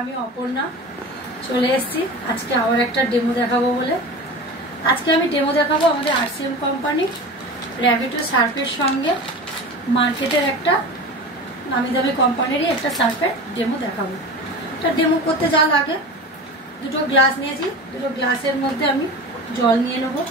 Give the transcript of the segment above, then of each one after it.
আমি অপর্ণা চলে এসেছি আজকে আবার একটা ডেমো দেখাবো বলে। আজকে আমি ডেমো দেখাবো আমাদের আরসিএম কোম্পানি র্যাবিটো সার্ফের সঙ্গে মার্কেটের একটা নামি দামি কোম্পানিরই একটা সার্ফের ডেমো দেখাবো। এটা ডেমো করতে যা লাগে, দুটো গ্লাস নিয়েছি, দুটো গ্লাসের মধ্যে আমি জল নিয়ে নেবো।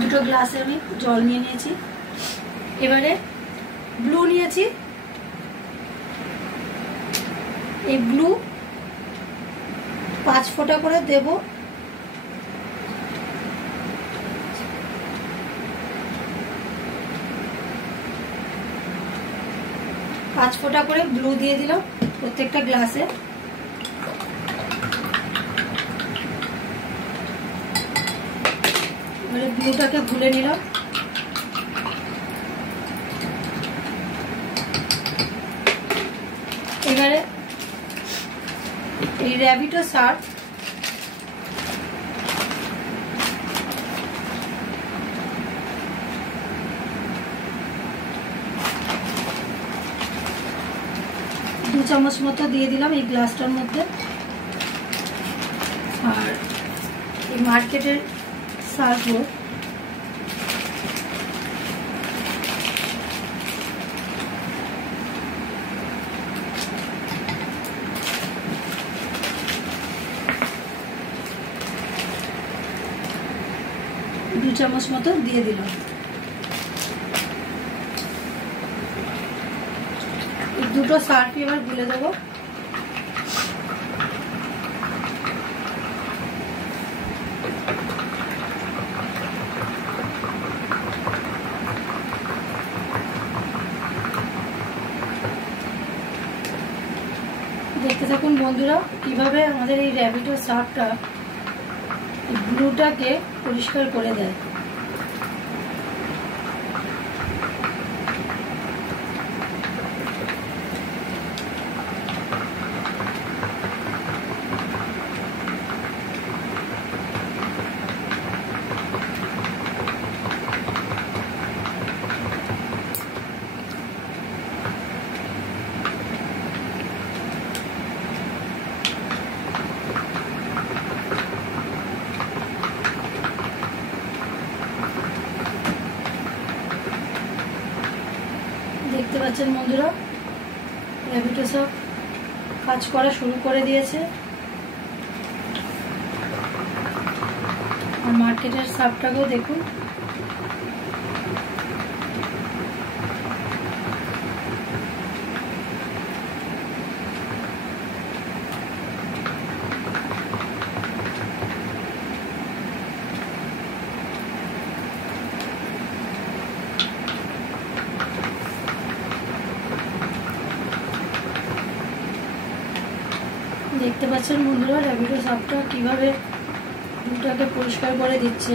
দুটো গ্লাসে আমি জল নিয়ে নিয়েছি। এবারে ব্লু নিয়েছি, এই ব্লু 5 ফোঁটা করে দেব। পাঁচ ফোঁটা করে ব্লু দিয়ে দিলাম প্রত্যেকটা গ্লাসে। এবারে ব্লুটাকে গুলে নিলাম। এবারে এই র্যাবিটো সার্ফ দু চামচ মতো দিয়ে দিলাম এই গ্লাসটার মধ্যে। আর এই মার্কেটের সার্ফও দু চামচ মতো দিয়ে দিলাম। দুটো সার্ফই এবার গুলে দেবো। দেখতে থাকুন বন্ধুরা কিভাবে আমাদের এই র্যাবিটো সার্ফটা ব্লুটাকে পরিষ্কার করে দেয়। দেখতে পাচ্ছেন বন্ধুরা র্যাবিটো সার্ফ কাজ করা শুরু করে দিয়েছে। আর মার্কেটের সার্ফটাকেও দেখুন দেখতে পাচ্ছেন বন্ধুরা র্যাবিটো সার্ফটা কিভাবে ব্লুটাকে পরিষ্কার করে দিচ্ছে।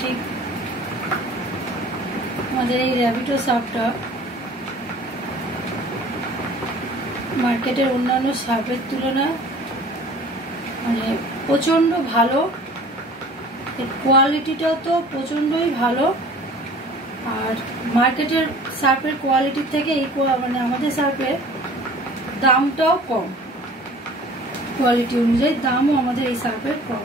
ঠিক আমাদের এই র্যাবিটো সার্ফটা মার্কেটের অন্যান্য সার্ফের তুলনায় মানে প্রচণ্ড ভালো, এর কোয়ালিটিটাও তো প্রচণ্ডই ভালো। আর মার্কেটের সার্ফের কোয়ালিটির থেকে এই মানে আমাদের সার্ফের দামটাও কম, কোয়ালিটি অনুযায়ী দামও আমাদের এই সার্ফের কম।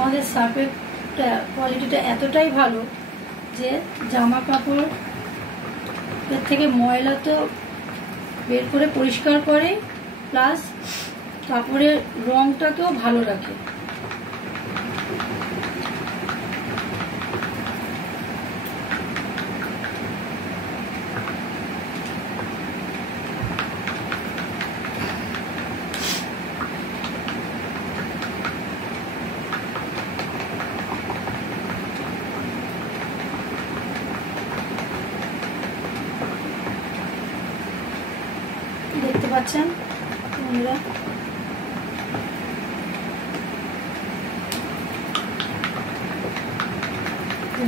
আমাদের সার্ফের কোয়ালিটিটা এতটাই ভালো যে জামা কাপড় এর থেকে ময়লা তো বের করে পরিষ্কার করে, প্লাস কাপড়ের রংটাকেও ভালো রাখে। পাচ্ছেন বন্ধুরা,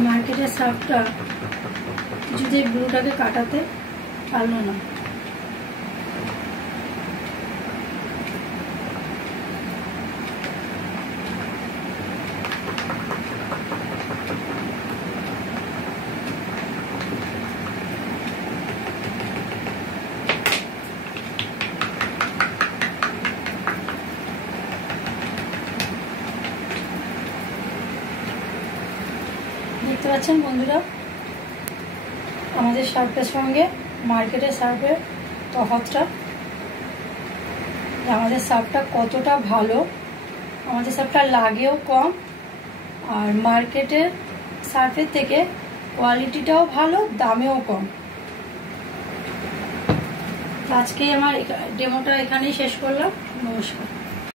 মার্কেটের সার্ফটা কিছুতেই ব্লুটাকে কাটাতে পারলো না। দেখতে পাচ্ছেন বন্ধুরা আমাদের সার্ফের সঙ্গে মার্কেটের সার্ফের তফাৎটা, আমাদের সার্ফটা কতটা ভালো, আমাদের সার্ফটা লাগেও কম আর মার্কেটের সার্ফের থেকে কোয়ালিটিটাও ভালো, দামেও কম। আজকে আমার ডেমোটা এখানেই শেষ করলাম। নমস্কার।